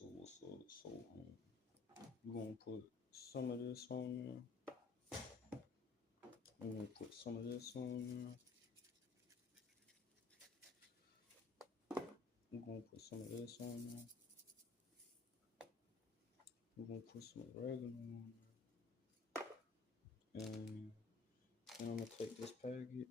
We're gonna put some of this on there. I'm gonna put some of this on there. I'm gonna put some of this on there. We're gonna put some oregano on there. And then I'm gonna take this packet.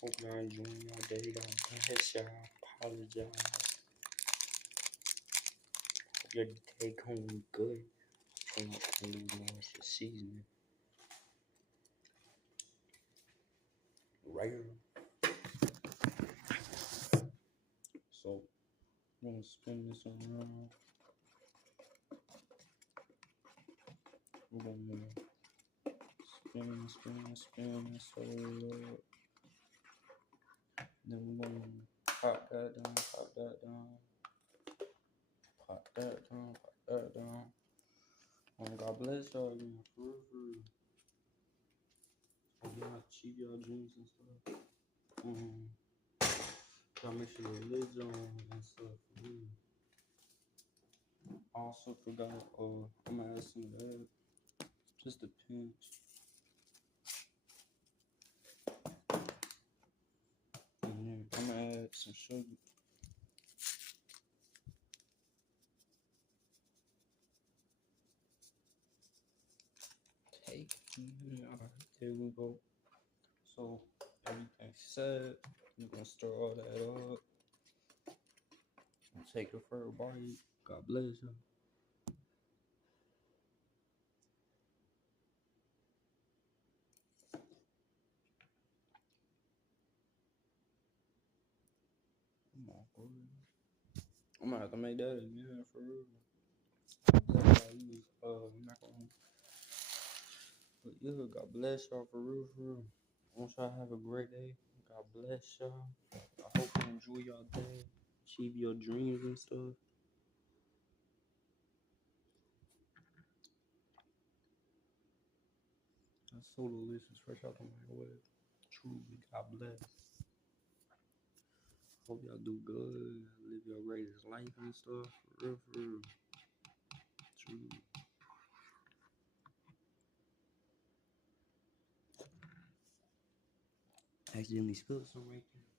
Hope y'all enjoying your day. God bless y'all. Apologize. Hope your day going good. I'm not gonna lose more seasoning. Rare. So I'm gonna spin this around. We're gonna spin this all up. Then we're gonna pop that down. Pop that down. God bless y'all again. For real. Y'all achieve your dreams and stuff. Y'all make sure the lids on and stuff. For real. Also forgot, I'm gonna add some of that. Just a pinch. And then I'm gonna add some sugar. Alright, there we go. So everything set. You're gonna stir all that up. And take a first bite. God bless you. Come on, bro. I'm gonna have to make that again for real. Macaroni. But yeah, God bless y'all for real, for real. I want y'all to have a great day. God bless y'all. I hope you enjoy your day. Achieve your dreams and stuff. That so delicious, fresh out the microwave. Truly, God bless. Hope y'all do good. Live your greatest life and stuff. For real, for real. Truly. Accidentally spilled some right there.